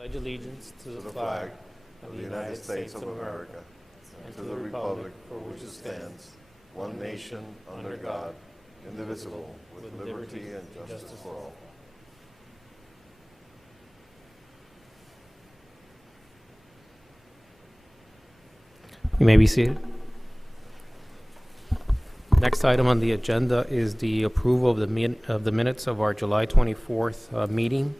pledge allegiance to to the flag of the United States of America and to the republic for which it stands, one nation, under God, indivisible, with liberty and justice for all. You may be seated. Next item on the agenda is the approval of the minutes of our July 24th meeting.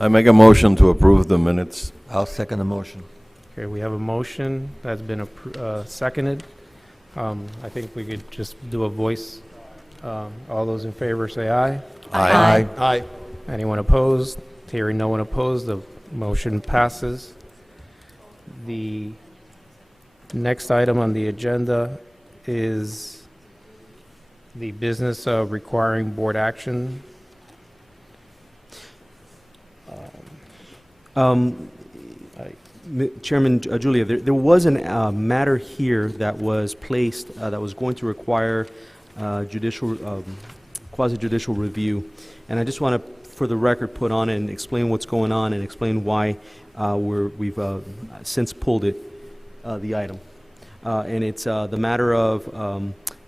I make a motion to approve the minutes. I'll second the motion. Okay, we have a motion that's been seconded. I think we could just do a voice. All those in favor say aye. Aye. Aye. Anyone opposed? Hearing no one opposed, the motion passes. The next item on the agenda is the business of requiring board action. Chairman Julia, there was a matter here that was placed that was going to require quasi-judicial review, and I just want to, for the record, put on and explain what's going on and explain why we've since pulled it, the item. And it's the matter of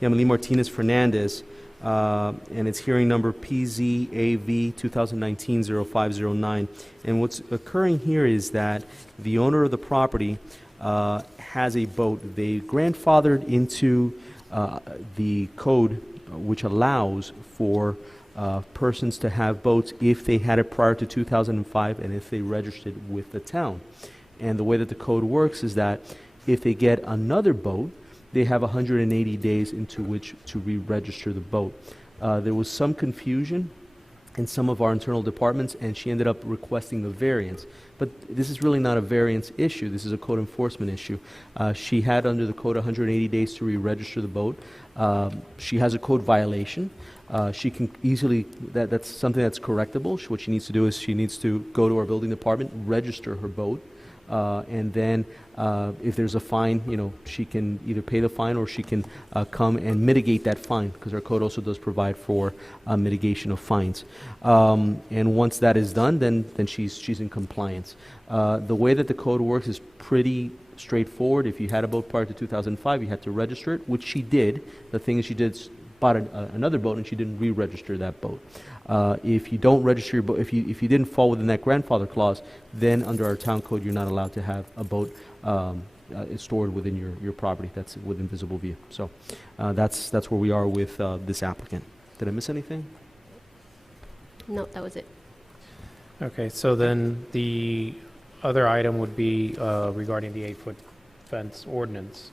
Yamile Martinez Fernandez, and it's hearing number PZAV 2019-0509. And what's occurring here is that the owner of the property has a boat. They grandfathered into the code, which allows for persons to have boats if they had it prior to 2005 and if they registered with the town. And the way that the code works is that if they get another boat, they have 180 days into which to re-register the boat. There was some confusion in some of our internal departments, and she ended up requesting the variance. But this is really not a variance issue. This is a code enforcement issue. She had under the code 180 days to re-register the boat. She has a code violation. She can easily, that's something that's correctable. What she needs to do is she needs to go to our building department, register her boat, and then if there's a fine, she can either pay the fine or she can come and mitigate that fine, because our code also does provide for mitigation of fines. And once that is done, then she's in compliance. The way that the code works is pretty straightforward. If you had a boat prior to 2005, you had to register it, which she did. The thing is, she bought another boat and she didn't re-register that boat. If you don't register your boat, if you didn't fall within that grandfather clause, then under our town code, you're not allowed to have a boat stored within your property that's within visible view. So that's where we are with this applicant. Did I miss anything? No, that was it. Okay, so then the other item would be regarding the 8-foot fence ordinance.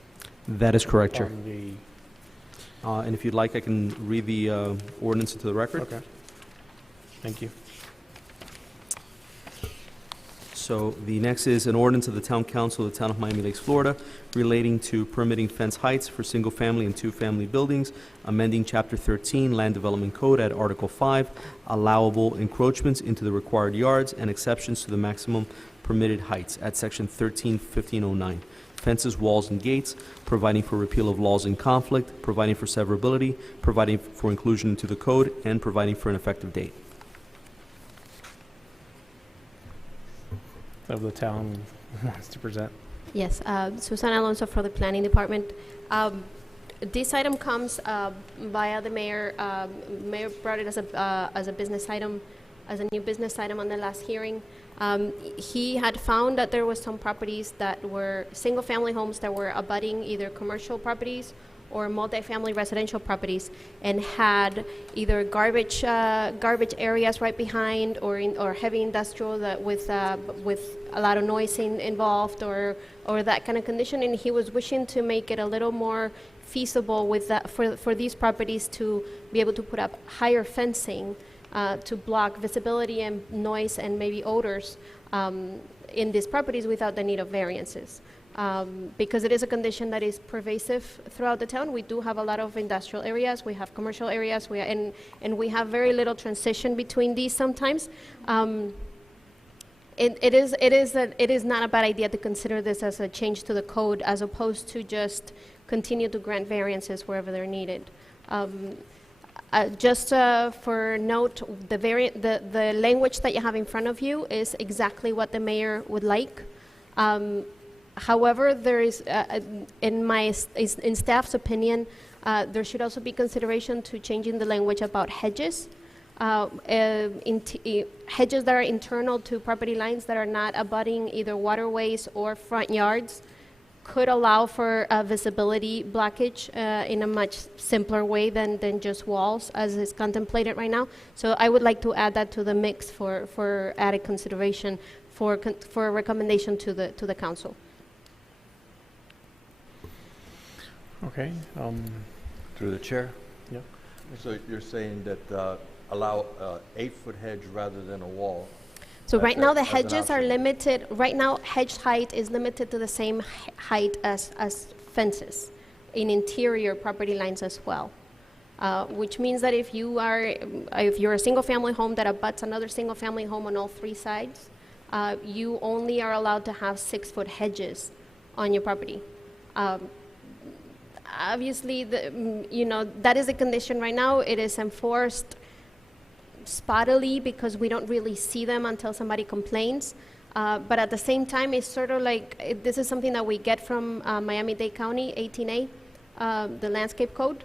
That is correct, Chair. On the And if you'd like, I can read the ordinance into the record. Okay. Thank you. So the next is an ordinance of the Town Council of the Town of Miami Lakes, Florida, relating to permitting fence heights for single-family and two-family buildings, amending Chapter 13 Land Development Code at Article 5, allowable encroachments into the required yards and exceptions to the maximum permitted heights at Section 13-1509. Fences, walls, and gates, providing for repeal of laws in conflict, providing for severability, providing for inclusion into the code, and providing for an effective date. Of the town wants to present. Yes, Susana Alonso for the Planning Department. This item comes via the mayor. Mayor brought it as a business item, as a new business item on the last hearing. He had found that there was some properties that were single-family homes that were abutting either commercial properties or multifamily residential properties, and had either garbage areas right behind, or heavy industrial that with a lot of noise involved, or that kind of condition. And he was wishing to make it a little more feasible with that for these properties to be able to put up higher fencing to block visibility and noise and maybe odors in these properties without the need of variances. Because it is a condition that is pervasive throughout the town. We do have a lot of industrial areas, we have commercial areas, and we have very little transition between these sometimes. It is not a bad idea to consider this as a change to the code, as opposed to just continue to grant variances wherever they're needed. Just for note, the language that you have in front of you is exactly what the mayor would like. However, there is, in staff's opinion, there should also be consideration to changing the language about hedges. Hedges that are internal to property lines that are not abutting either waterways or front yards could allow for visibility blockage in a much simpler way than just walls, as is contemplated right now. So I would like to add that to the mix for added consideration for a recommendation to the council. Okay, Through the chair? So you're saying that allow 8-foot hedge rather than a wall? So That's right now, it, the as an hedges are option. limited, right now, hedge height is limited to the same height as fences in interior property lines as well. Which means that if you're a single-family home that abuts another single-family home on all three sides, you only are allowed to have 6-foot hedges on your property. Obviously, that is the condition right now. It is enforced spottily because we don't really see them until somebody complains. But at the same time, it's sort of like, this is something that we get from Miami-Dade County, 18A, the landscape code.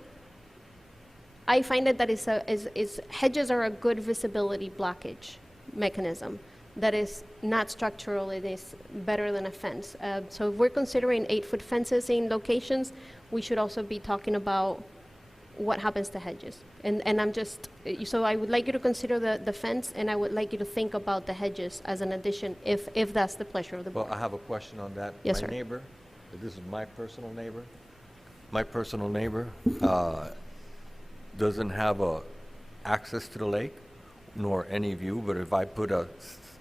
I find it that hedges are a good visibility blockage mechanism that is not structural. It is better than a fence. So if we're considering 8-foot fences in locations, we should also be talking about what happens to hedges. And I'm just, so I would like you to consider the fence, and I would like you to think about the hedges as an addition, if that's the pleasure of the board. Well, I have a question on that. Yes, sir. My neighbor, this is my personal neighbor, doesn't have access to the lake, nor any view, but if I put a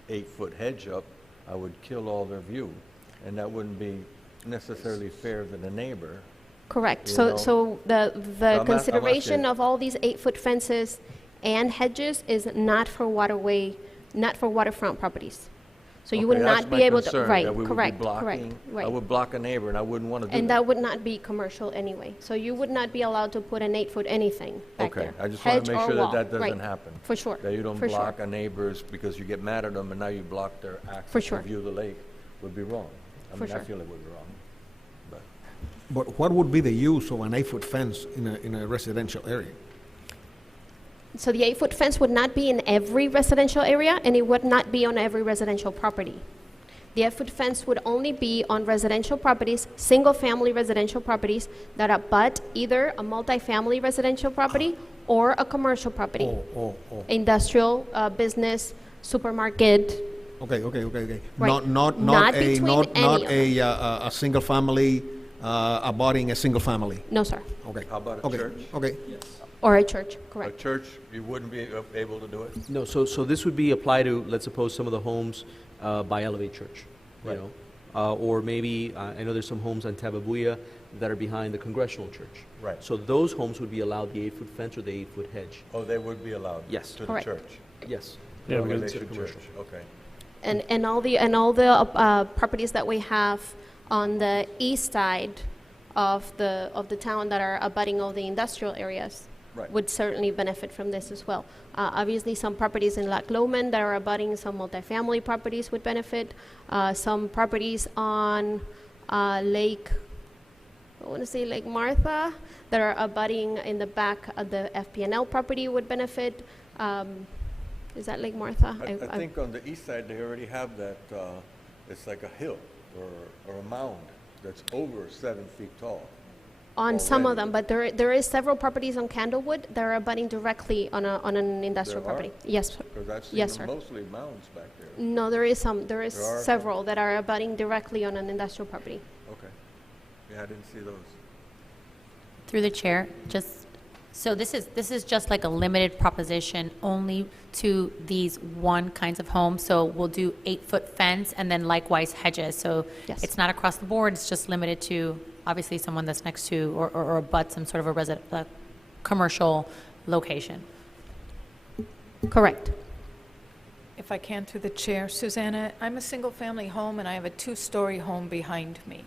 8-foot hedge up, I would kill all their view, and that wouldn't be necessarily fair to the neighbor. Correct. You So, know? so the I'm consideration asking- of all these 8-foot fences and hedges is not for waterfront properties. So you would Okay, not that's be my able to, concern, right, that we would be correct, blocking- I right. would block a neighbor, and I wouldn't want to do And that. that would not be commercial anyway. So you would not be allowed to put an 8-foot anything back there. Okay, I just want Hedge to make or sure that wall. that Right. doesn't happen. For sure. That you don't For sure. block a neighbors because you get mad at them and now you block their For access sure. to view the lake would be wrong. I For mean, I sure. feel it would be wrong. But But what would be the use of an 8-foot fence in a residential area? So the 8-foot fence would not be in every residential area, and it would not be on every residential property. The 8-foot fence would only be on residential properties, single-family residential properties that abut either a multifamily residential property or a commercial property. Oh. Industrial, business, supermarket. Okay. Right. Not Not between any of a single family abutting a single family. No, sir. Okay. how about a Okay. church? Okay. Or a church, A correct. church, you wouldn't be able to do it? No, so this would be applied to, let's suppose, some of the homes by Elevate Church, you Right. know? Or maybe, I know there's some homes on Tababuya that are behind the Congressional Church. Right. So those homes would be allowed the 8-foot fence or the 8-foot hedge. Oh, they would be allowed? Yes. To the Correct. church? Yes. Yeah, No because- relation Considered church, commercial. okay. And all the properties that we have on the east side of the town that are abutting all the industrial areas Right. would certainly benefit from this as well. Obviously, some properties in Lac Loman that are abutting some multifamily properties would benefit. Some properties on Lake Martha that are abutting in the back of the FPNL property would benefit. Is that Lake Martha? I think on the east side, they already have that, it's like a hill or a mound that's over 7 feet tall. On some of already. them, but there is several properties on Candlewood that are abutting directly on an industrial There are? property. Yes, Because I've seen Yes, them sir. mostly mounds back there. no, there is There are some? several that are abutting directly on an industrial property. Okay. Yeah, I didn't see those. Through the chair, so this is just like a limited proposition only to these one kinds of homes. So we'll do 8-foot fence and then likewise hedges. So Yes. it's not across the board. It's just limited to obviously someone that's next to or abut some sort of a commercial location. Correct. If I can, through the chair, Susanna, I'm a single-family home, and I have a 2-story home behind me.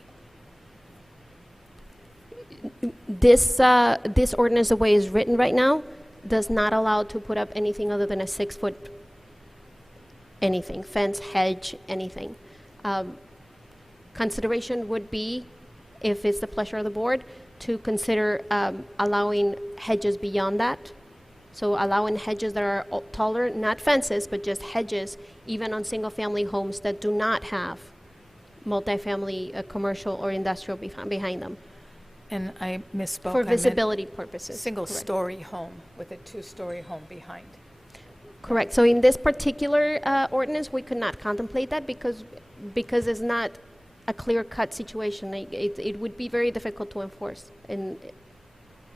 This ordinance, the way it's written right now, does not allow to put up anything other than a 6-foot anything, fence, hedge, anything. Consideration would be, if it's the pleasure of the board, to consider allowing hedges beyond that. So allowing hedges that are taller, not fences, but just hedges, even on single-family homes that do not have multifamily, commercial or industrial behind them, And I misspoke. for I meant visibility purposes. Correct. Single-story home with a 2-story home behind. Correct. So in this particular ordinance, we could not contemplate that because it's not a clear-cut situation. It would be very difficult to enforce. And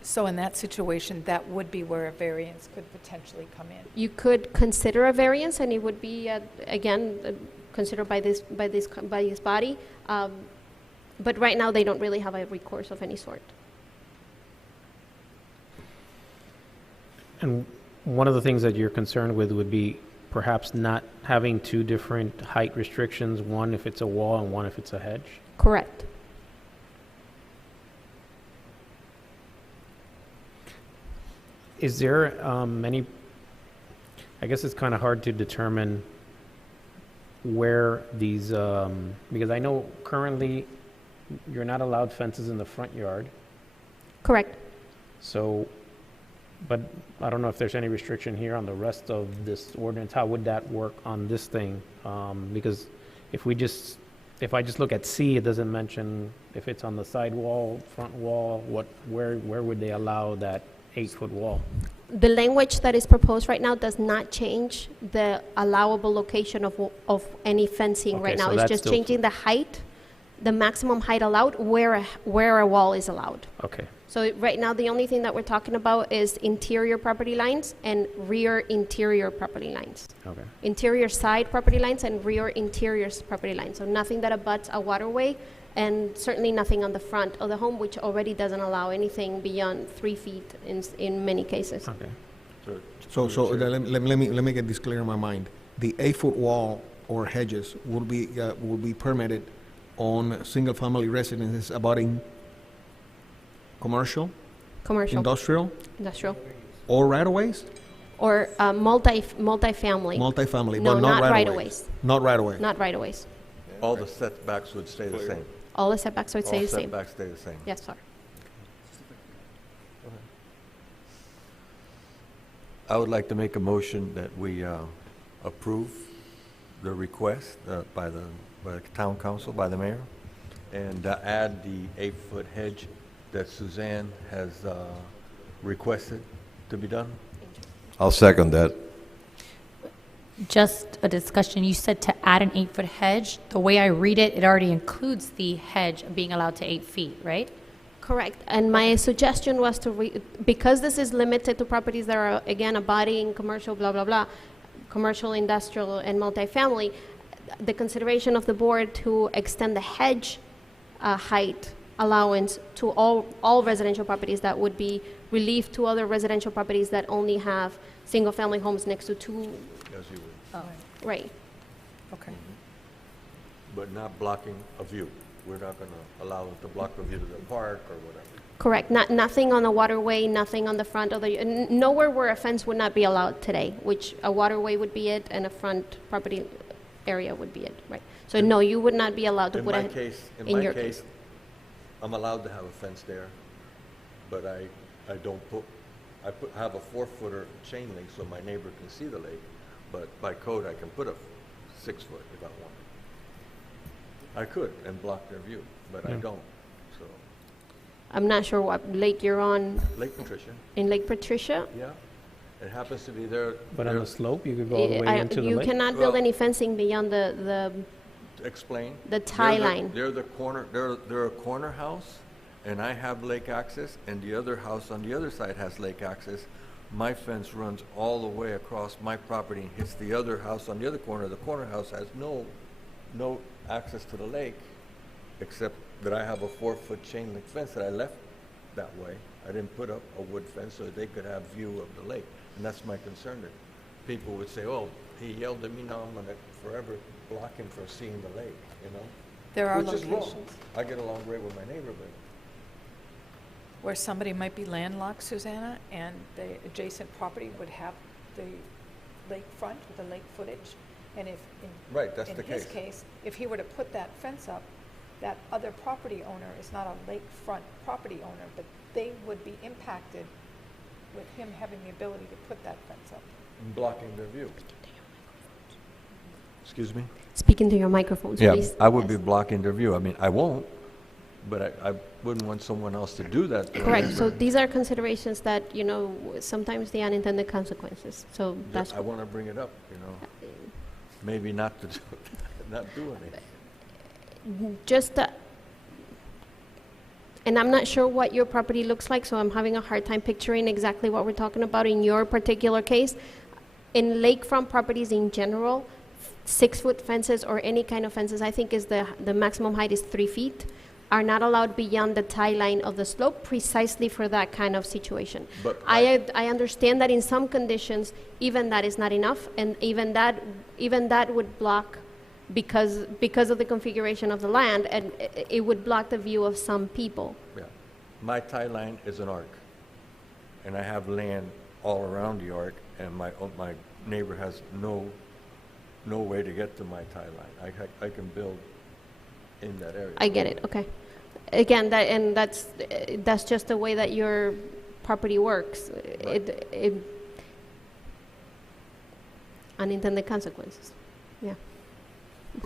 So in that situation, that would be where a variance could potentially come in. you could consider a variance, and it would be again considered by this body. But right now, they don't really have a recourse of any sort. And one of the things that you're concerned with would be perhaps not having two different height restrictions, one if it's a wall and one if it's a hedge? Correct. Is there any, I guess it's kind of hard to determine where these, because I know currently you're not allowed fences in the front yard, Correct. so, but I don't know if there's any restriction here on the rest of this ordinance. How would that work on this thing? Because if I just look at C, it doesn't mention if it's on the side wall, front wall, where would they allow that 8-foot wall? The language that is proposed right now does not change the allowable location of any fencing Okay, right now. so It's that's just still- changing the height, the maximum height allowed, where a wall is allowed. Okay, So right now, the only thing that we're talking about is interior property lines and rear interior property lines. okay. Interior side property lines and rear interior property lines. So nothing that abuts a waterway, and certainly nothing on the front of the home, which already doesn't allow anything beyond 3 feet in many cases. Okay. So let me get this clear in my mind. The 8-foot wall or hedges will be permitted on single-family residences abutting commercial, Commercial, industrial, industrial, or right-of-ways? or multifamily. Multifamily, No, but not not right-of-ways. Not right-of-way. Not right-of-ways. All the setbacks would stay the same. All the setbacks would stay All the same. setbacks stay the same. Yes, sir. I would like to make a motion that we approve the request by the town council, by the mayor, and add the 8-foot hedge that Suzanne has requested to be done. I'll second that. Just a discussion, you said to add an 8-foot hedge. The way I read it, it already includes the hedge being allowed to 8 feet, right? Correct. And my suggestion was to, because this is limited to properties that are, again, abutting commercial, blah, blah, blah, commercial, industrial, and multifamily, the consideration of the board to extend the hedge height allowance to all residential properties, that would be relief to other residential properties that only have single-family homes next to two, As you would, right. Okay. but not blocking a view. We're not going to allow them to block the view to the park or whatever. Correct. Nothing on the waterway, nothing on the front of the, nowhere where a fence would not be allowed today, which a waterway would be it and a front property area would be it, right? So no, you would not be allowed to In put my a, case, in your case. I'm allowed to have a fence there, but I don't have a 4-footer chain link so my neighbor can see the lake, but by code, I can put a 6-foot if I want. I could and block their view, but I Yeah. don't, so. I'm not sure what lake you're on, Lake Patricia, in Lake Patricia. yeah, it happens to be there. But on there- the slope, you could go all the way into the You lake? cannot build Well- any fencing beyond the Explain. tie They're line. They're the corner, they're a corner house, and I have lake access, and the other house on the other side has lake access. My fence runs all the way across my property and hits the other house on the other corner. The corner house has no access to the lake, except that I have a 4-foot chain link fence that I left that way. I didn't put up a wood fence so they could have view of the lake, and that's my concern. That people would say, "Oh, he yelled at me, now I'm gonna forever block him from seeing the lake," you know? There are Which is wrong. locations. I get along great with my neighbor, where somebody might be landlocked, Susanna, and the adjacent property would have the lakefront with the lake footage. And if, Right, that's in the his case. case, if he were to put that fence up, that other property owner is not a lakefront property owner, but they would be impacted with him having the ability to put that fence up. Blocking their view. Excuse me? Speak into your microphones, Yeah, please. I would be Yes. blocking their view. I mean, I won't, but I wouldn't want someone else to do that. to a Correct, so neighbor. these are conconsiderations that, sometimes the unintended consequences, so that's, I want to bring it up, maybe not to do, not do anything. just, and I'm not sure what your property looks like, so I'm having a hard time picturing exactly what we're talking about in your particular case. In lakefront properties in general, 6-foot fences or any kind of fences, I think is the maximum height is 3 feet, are not allowed beyond the tie line of the slope precisely for that kind of situation. But I understand that in some conditions, even that is not enough, and even that would block, because of the configuration of the land, and it would block the view of some people. Yeah. My tie line is an arc, and I have land all around the arc, and my neighbor has no way to get to my tie line. I can build in that area. I get it, okay. Again, that's just the way that your property works. Unintended consequences, yeah.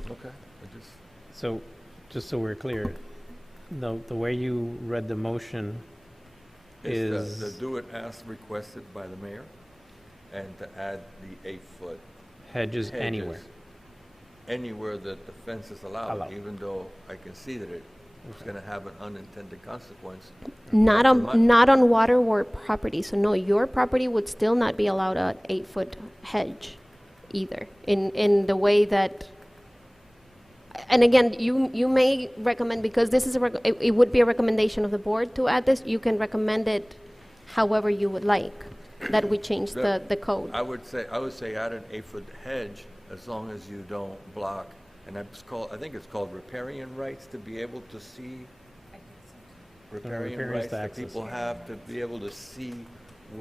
Okay, I just, So, just so we're clear, the way you read the motion it's is to do it as requested by the mayor, and to add the 8-foot hedges anywhere. Anywhere that the fence is allowed, Allowed. even though I can see that it's going to have an unintended consequence. Not For my- on, not on waterward property, so no, your property would still not be allowed a 8-foot hedge either, in the way that, and again, you may recommend, because this is it would be a recommendation of the board to add this, you can recommend it however you would like, that we change the code. I would say add an 8-foot hedge, as long as you don't block, and I think it's called riparian rights, to be able to see, riparian riparian rights that access. people have to be able to see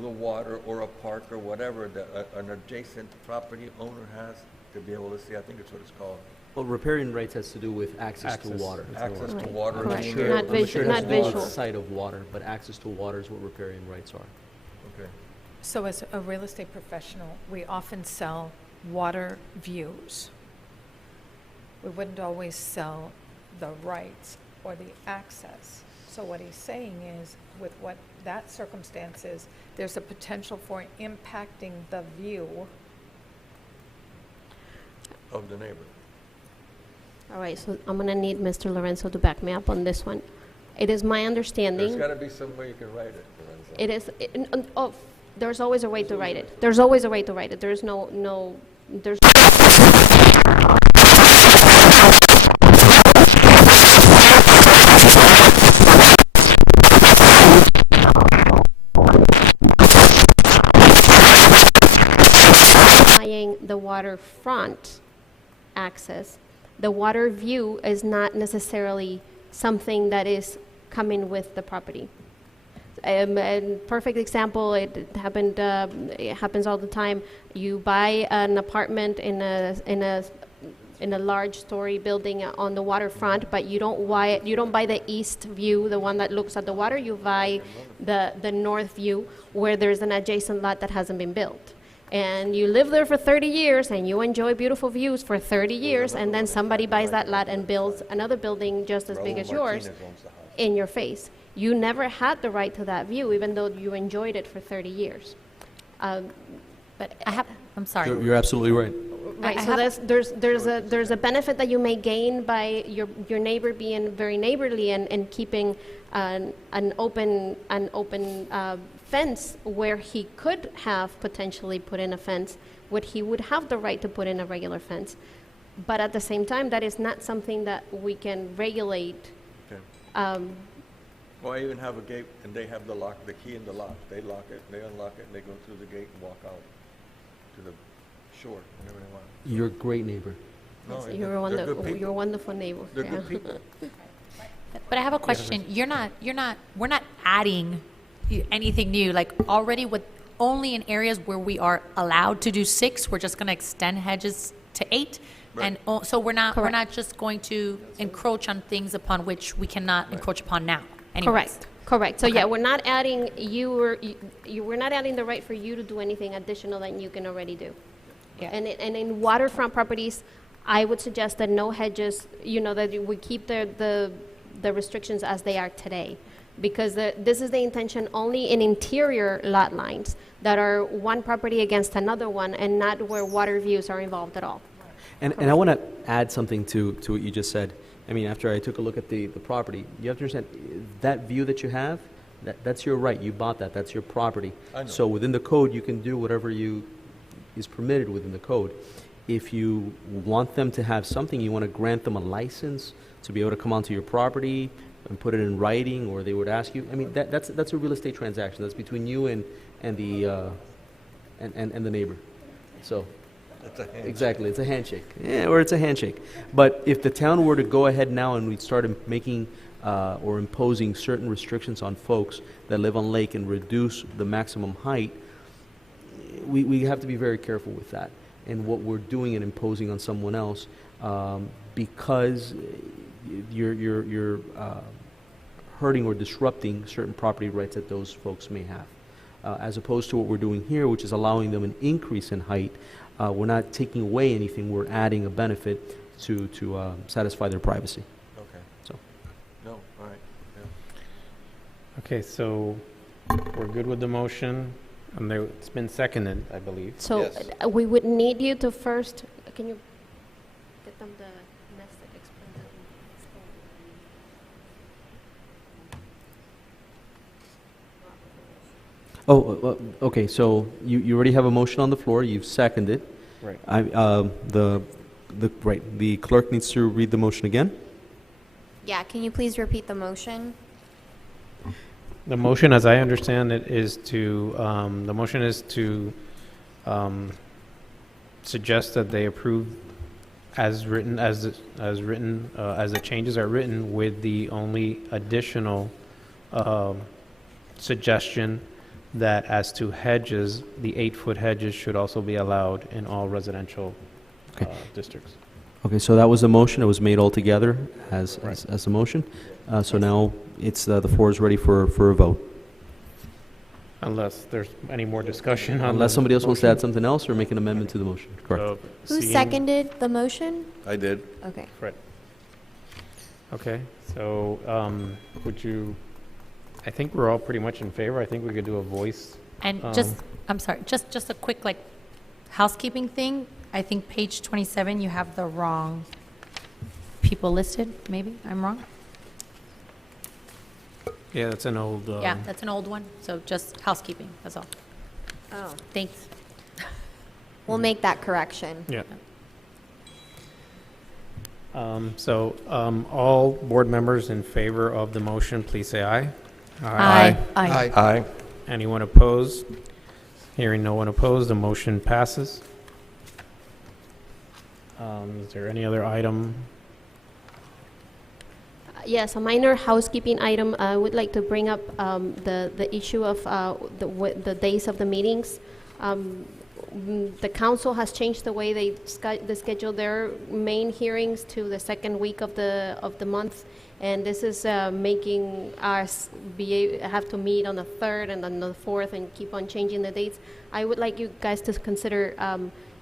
the water or a park or whatever that an adjacent property owner has, to be able to see. I think it's what it's called. Well, riparian rights has to do with access to Access. water. Access to Right, water. correct. being Not able to I'm not sure visual- it not has to do with visual. sight of water, but access to water is what riparian rights are. Okay. So as a real estate professional, we often sell water views. We wouldn't always sell the rights or the access. So what he's saying is, with what that circumstance is, there's a potential for impacting the view. Of the neighbor. All right, so I'm gonna need Mr. Lorenzo to back me up on this one. It is my There's understanding, got to be some way you can write it. Lorenzo. it is, there's always a way to write it. There's always a way to write it. There's there's denying the waterfront access. The water view is not necessarily something that is coming with the property. A perfect example, it happens all the time. You buy an apartment in a large story building on the waterfront, but you don't buy the east view, the one that looks at the water. You buy the north view, where there's an adjacent lot that hasn't been built. And you live there for 30 years, and you enjoy beautiful views for 30 years, and then somebody buys that lot and builds another building just as big Raul as yours Martinez owns the house. in your face. You never had the right to that view, even though you enjoyed it for 30 years. But I'm sorry. You're absolutely right. right, I so have- there's a benefit that you may gain by your neighbor being very neighborly and keeping an open fence where he could have potentially put in a fence, where he would have the right to put in a regular fence. But at the same time, that is not something that we can regulate. Okay. Well, I even have a gate, and they have the key in the lock. They lock it, they unlock it, and they go through the gate and walk out to the shore whenever they want. You're a great neighbor. No, You're they're good people. you're a wonderful neighbor. They're yeah. good people. But I have a question. We're not adding anything new. Like already with only in areas where we are allowed to do 6, we're just going to extend hedges to 8. And so we're not just going to encroach on things upon which we cannot encroach upon now. Anyways. Correct. So Okay. yeah, we're not adding, we're not adding the right for you to do anything additional than you can already do. Yeah. And in waterfront properties, I would suggest that no hedges, that we keep the restrictions as they are today. Because this is the intention only in interior lot lines that are one property against another one and not where water views are involved at all. And I want to add something to what you just said. I mean, after I took a look at the property, you have to understand, that view that you have, that's your right. You bought that. That's your property. I know. So within the code, you can do whatever is permitted within the code. If you want them to have something, you want to grant them a license to be able to come onto your property and put it in writing, or they would ask you. I mean, that's a real estate transaction. That's between you and the neighbor. So. It's a handshake. Exactly, it's a handshake. Yeah, or it's a handshake. But if the town were to go ahead now and we started making or imposing certain restrictions on folks that live on lake and reduce the maximum height, we have to be very careful with that and what we're doing and imposing on someone else, because you're hurting or disrupting certain property rights that those folks may have, as opposed to what we're doing here, which is allowing them an increase in height. We're not taking away anything. We're adding a benefit to satisfy their privacy. Okay. So. No, all right. Yeah. Okay, so we're good with the motion, and it's been seconded, I believe. So Yes. we would need you to first, can you get them the message, explain that? Okay, so you already have a motion on the floor. You've seconded. Right. The clerk needs to read the motion again. Yeah, can you please repeat the motion? The motion, as I understand it, is to, suggest that they approve as written, as the changes are written, with the only additional suggestion that as to hedges, the 8-foot hedges should also be allowed in all residential Okay. districts. Okay, so that was a motion. It was made all together as Right. a motion. So now it's the floor is ready for a vote. Unless there's any more discussion on Unless the somebody else wants to motion. add something else or make an amendment to the motion. Correct. So, Who seeing- seconded the motion? I did. Okay. Fred. Okay, so would you, I think we're all pretty much in favor. I think we could do a voice. And I'm sorry, just a quick housekeeping thing. I think page 27, you have the wrong people listed, maybe, I'm wrong? Yeah, that's an old. Yeah, that's an old one, so just housekeeping, that's all. Oh, Thanks. we'll make that correction. Yeah. All board members in favor of the motion, please say aye. Aye. Aye. Anyone opposed? Hearing no one opposed, the motion passes. Is there any other item? Yes, a minor housekeeping item. I would like to bring up the issue of the days of the meetings. The council has changed the way they schedule their main hearings to the second week of the month, and this is making us have to meet on the 3rd and then the 4th and keep on changing the dates. I would like you guys to consider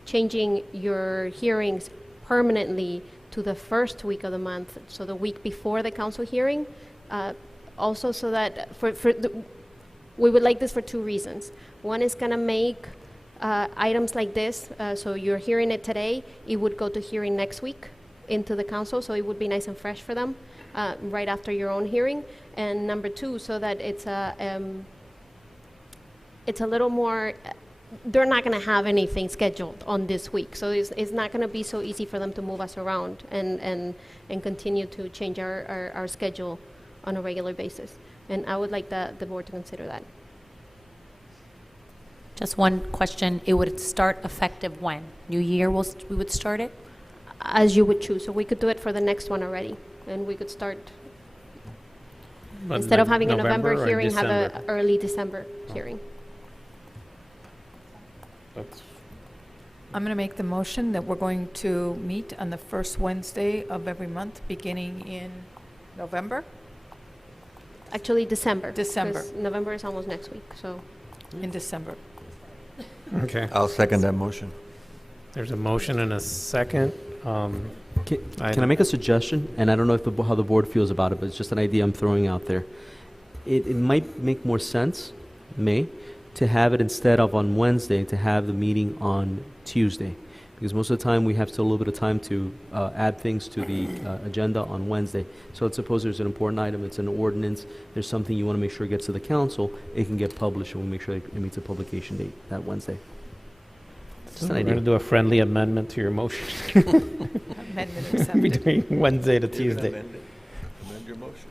changing your hearings permanently to the first week of the month, so the week before the council hearing. Also, so that we would like this for 2 reasons. One is going to make items like this, so you're hearing it today, it would go to hearing next week into the council, so it would be nice and fresh for them right after your own hearing. And number 2, so that it's a little more, they're not going to have anything scheduled on this week, so it's not going to be so easy for them to move us around and continue to change our schedule on a regular basis. And I would like the board to consider that. Just one question, it would start effective when? New Year, we would start it? As you would choose, so we could do it for the next one already, and we could start But Instead of like having a November or hearing, have a December? early December hearing. That's- I'm going to make the motion that we're going to meet on the first Wednesday of every month, beginning in November, Actually, December. December. 'cause November is almost next week, so. in December. Okay, I'll second that motion. there's a motion and a second. Can I make a suggestion? And I don't know if how the board feels about it, but it's just an idea I'm throwing out there. It might make more sense, to have it instead of on Wednesday, to have the meeting on Tuesday. Because most of the time, we have still a little bit of time to add things to the agenda on Wednesday. So let's suppose there's an important item, it's an ordinance, there's something you want to make sure gets to the council, it can get published, and we make sure it meets a publication date that Wednesday. Just an We're idea. going to do a friendly amendment to your motion Amendment accepted. between Wednesday to Tuesday. Amend your motion.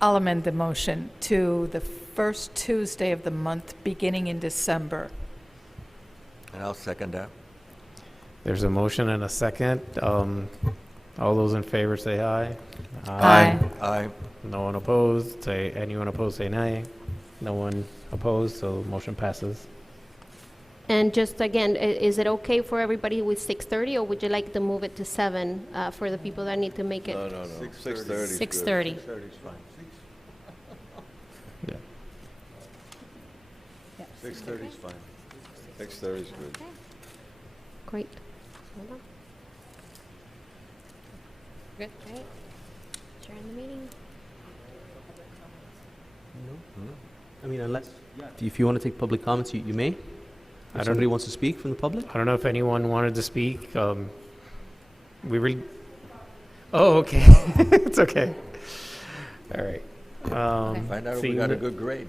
I'll amend the motion to the first Tuesday of the month, beginning in December. And I'll second that. There's a motion and a second. All those in favor say aye. Aye. Aye. No one opposed, say, anyone opposed, say nay. No one opposed, so motion passes. And just again, is it okay for everybody with 6:30, or would you like to move it to 7 for the people that need to make it? No, no, no. 6:30. 6:30. 6:30 is fine. 6:30 is fine. 6:30 is good. Great. Hold on. Great. Adjourn the meeting. I mean, unless, if you want to take public comments, you may. I If don't- somebody wants to speak from the public? I don't know if anyone wanted to speak. We really, oh, okay, it's okay. All right. Find out if we Seeing got a no- good grade.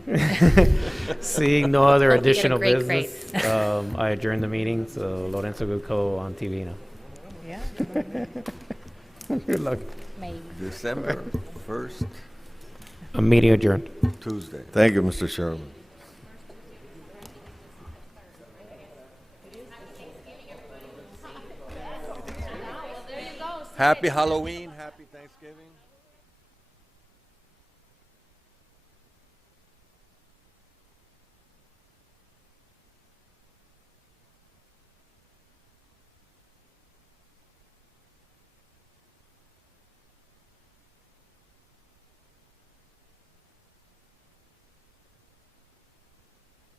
Seeing no other Hope you get a additional great business, I adjourn the meeting, so Lorenzo Gucco on TV now. Yeah. Good luck. Maybe. December 1st, A meeting adjourned. Tuesday. Thank you, Mr. Chairman. Happy Halloween, happy Thanksgiving.